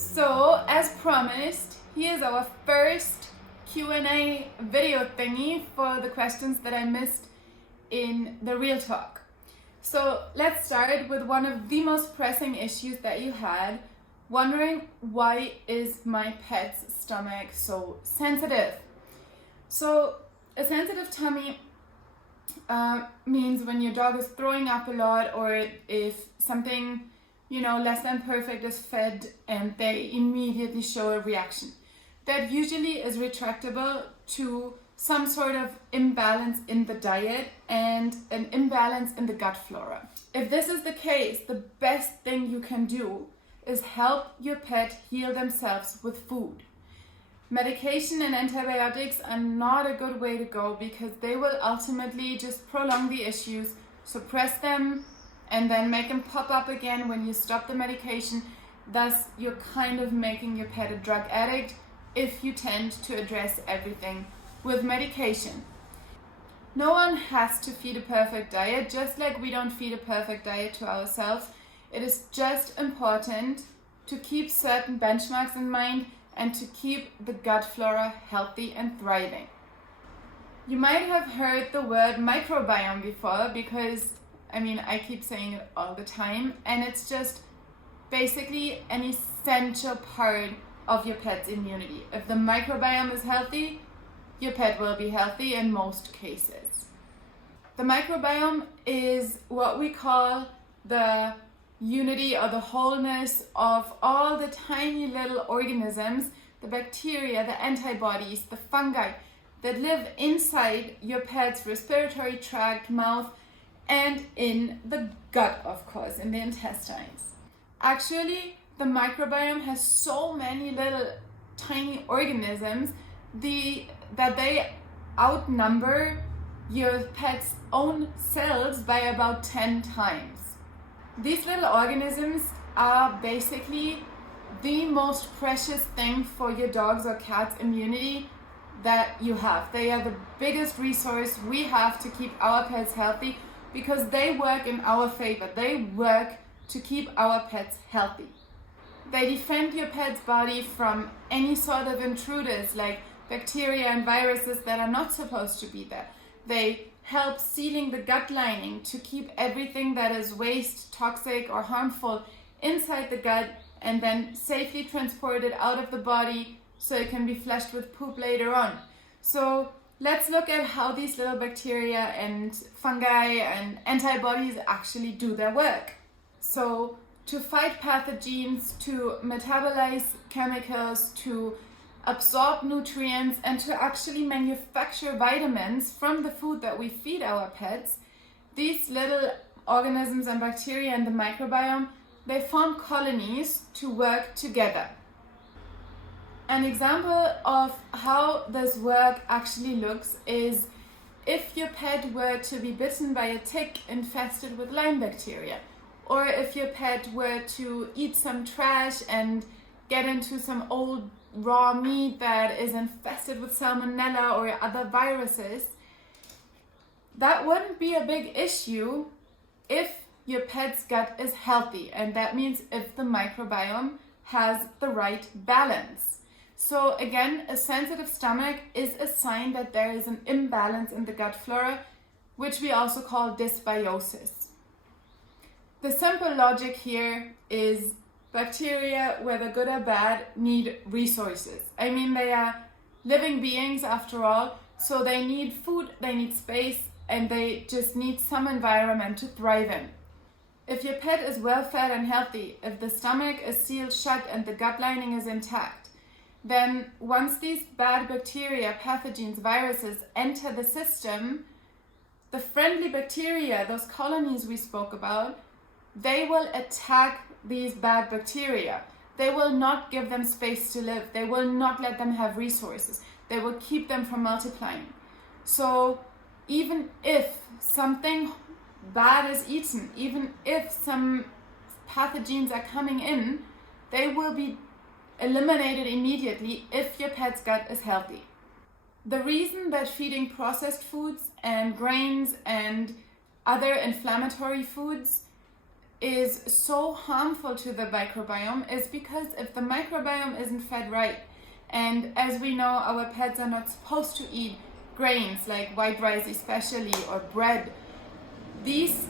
So, as promised, here's our first Q&A video thingy for the questions that I missed in the real talk. So, let's start with one of the most pressing issues that you had, wondering why is my pet's stomach so sensitive? So, a sensitive tummy means when your dog is throwing up a lot, or if something less than perfect is fed and they immediately show a reaction. That usually is retractable to some sort of imbalance in the diet and an imbalance in the gut flora. If this is the case, the best thing you can do is help your pet heal themselves with food. Medication and antibiotics are not a good way to go because they will ultimately just prolong the issues, suppress them, and then make them pop up again when you stop the medication. Thus, you're kind of making your pet a drug addict if you tend to address everything with medication. No one has to feed a perfect diet, just like we don't feed a perfect diet to ourselves. It is just important to keep certain benchmarks in mind and to keep the gut flora healthy and thriving. You might have heard the word microbiome before because I keep saying it all the time, and it's just basically an essential part of your pet's immunity. If the microbiome is healthy, your pet will be healthy in most cases. The microbiome is what we call the unity or the wholeness of all the tiny little organisms, the bacteria, the antibodies, the fungi that live inside your pet's respiratory tract, mouth, and in the gut, of course, in the intestines. Actually, the microbiome has so many little tiny organisms that they outnumber your pet's own cells by about 10 times. These little organisms are basically the most precious thing for your dog's or cat's immunity that you have. They are the biggest resource we have to keep our pets healthy, because they work in our favor. They work to keep our pets healthy. They defend your pet's body from any sort of intruders like bacteria and viruses that are not supposed to be there. They help sealing the gut lining to keep everything that is waste, toxic, or harmful inside the gut and then safely transported out of the body so it can be flushed with poop later on. So let's look at how these little bacteria and fungi and antibodies actually do their work. So to fight pathogens, to metabolize chemicals, to absorb nutrients, and to actually manufacture vitamins from the food that we feed our pets, these little organisms and bacteria in the microbiome, they form colonies to work together. An example of how this work actually looks is if your pet were to be bitten by a tick infested with Lyme bacteria, or if your pet were to eat some trash and get into some old raw meat that is infested with salmonella or other viruses. That wouldn't be a big issue if your pet's gut is healthy, and that means if the microbiome has the right balance. So again, a sensitive stomach is a sign that there is an imbalance in the gut flora, which we also call dysbiosis. The simple logic here is bacteria, whether good or bad, need resources. They are living beings after all, so they need food, they need space, and they just need some environment to thrive in. If your pet is well fed and healthy, if the stomach is sealed shut and the gut lining is intact, then once these bad bacteria, pathogens, viruses enter the system, the friendly bacteria, those colonies we spoke about, they will attack these bad bacteria. They will not give them space to live. They will not let them have resources. They will keep them from multiplying. So even if something bad is eaten, even if some pathogens are coming in, they will be eliminated immediately if your pet's gut is healthy. The reason that feeding processed foods and grains and other inflammatory foods is so harmful to the microbiome is because if the microbiome isn't fed right, and as we know, our pets are not supposed to eat grains like white rice especially, or bread. These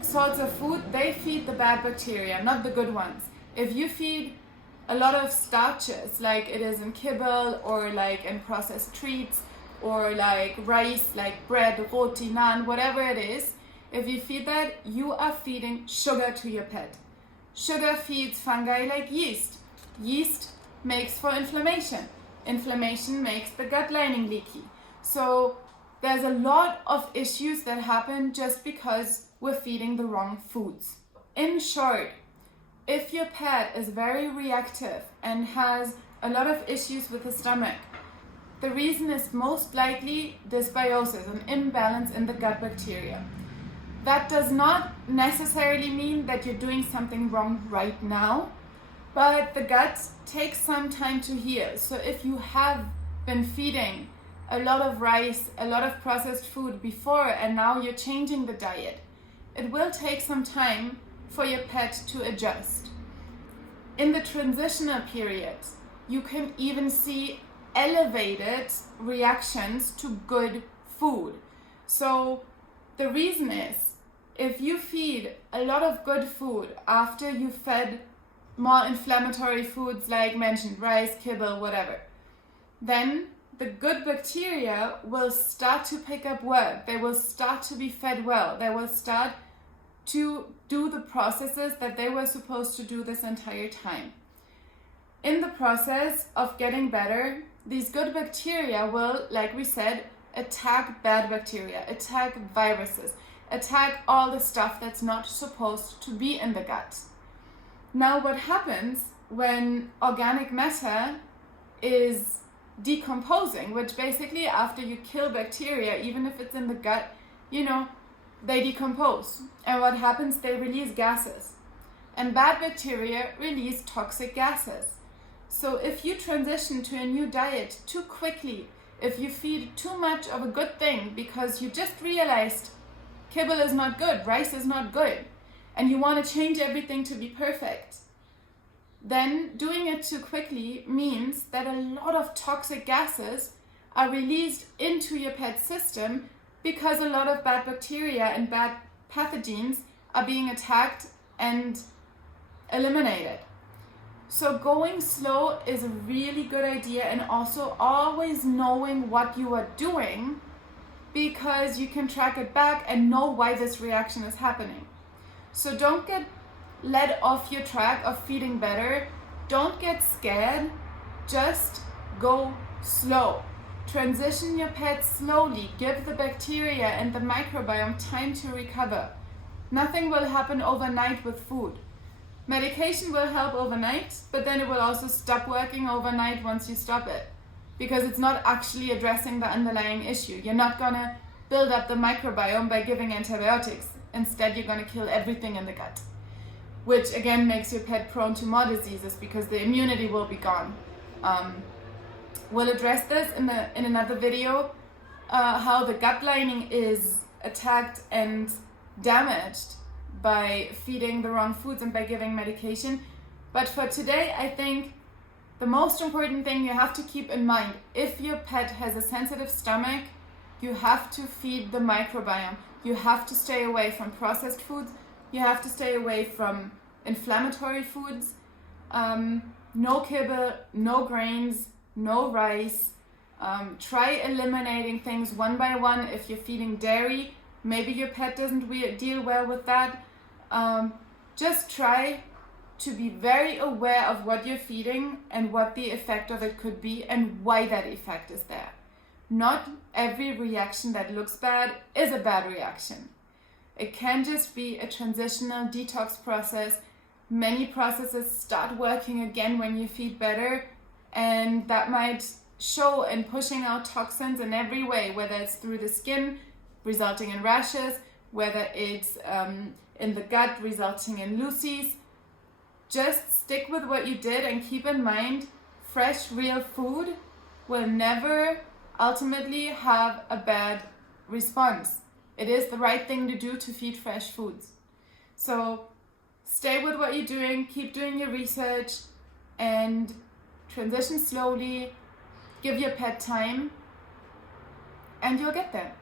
sorts of food, they feed the bad bacteria, not the good ones. If you feed a lot of starches, like it is in kibble or like in processed treats, or like rice, like bread, roti, naan, whatever it is, if you feed that, you are feeding sugar to your pet. Sugar feeds fungi like yeast. Yeast makes for inflammation. Inflammation makes the gut lining leaky. So there's a lot of issues that happen just because we're feeding the wrong foods. In short, if your pet is very reactive and has a lot of issues with the stomach, the reason is most likely dysbiosis, an imbalance in the gut bacteria. That does not necessarily mean that you're doing something wrong right now, but the gut takes some time to heal. So if you have been feeding a lot of rice, a lot of processed food before, and now you're changing the diet, it will take some time for your pet to adjust. In the transitional period, you can even see elevated reactions to good food. So the reason is, if you feed a lot of good food after you fed more inflammatory foods like mentioned, rice, kibble, whatever, then the good bacteria will start to pick up work. They will start to be fed well. They will start to do the processes that they were supposed to do this entire time. In the process of getting better, these good bacteria will, like we said, attack bad bacteria, attack viruses, attack all the stuff that's not supposed to be in the gut. Now, what happens when organic matter is decomposing, which basically after you kill bacteria, even if it's in the gut, they decompose. And what happens? They release gases. And bad bacteria release toxic gases. So if you transition to a new diet too quickly, if you feed too much of a good thing because you just realized kibble is not good, rice is not good, and you want to change everything to be perfect, then doing it too quickly means that a lot of toxic gases are released into your pet's system because a lot of bad bacteria and bad pathogens are being attacked and eliminated. So going slow is a really good idea, and also always knowing what you are doing, because you can track it back and know why this reaction is happening. So don't get led off your track of feeding better. Don't get scared. Just go slow. Transition your pet slowly. Give the bacteria and the microbiome time to recover. Nothing will happen overnight with food. Medication will help overnight, but then it will also stop working overnight once you stop it, because it's not actually addressing the underlying issue. You're not going to build up the microbiome by giving antibiotics. Instead, you're going to kill everything in the gut, which again makes your pet prone to more diseases because the immunity will be gone. We'll address this in another video, how the gut lining is attacked and damaged by feeding the wrong foods and by giving medication. But for today, I think the most important thing you have to keep in mind, if your pet has a sensitive stomach, you have to feed the microbiome. You have to stay away from processed foods. You have to stay away from inflammatory foods. No kibble, no grains, no rice. Try eliminating things one by one. If you're feeding dairy, maybe your pet doesn't deal well with that. Just try to be very aware of what you're feeding and what the effect of it could be and why that effect is there. Not every reaction that looks bad is a bad reaction. It can just be a transitional detox process. Many processes start working again when you feed better, and that might show in pushing out toxins in every way, whether it's through the skin, resulting in rashes, whether it's in the gut, resulting in loosies. Just stick with what you did and keep in mind, fresh, real food will never ultimately have a bad response. It is the right thing to do to feed fresh foods. So stay with what you're doing, keep doing your research, and transition slowly, give your pet time, and you'll get there.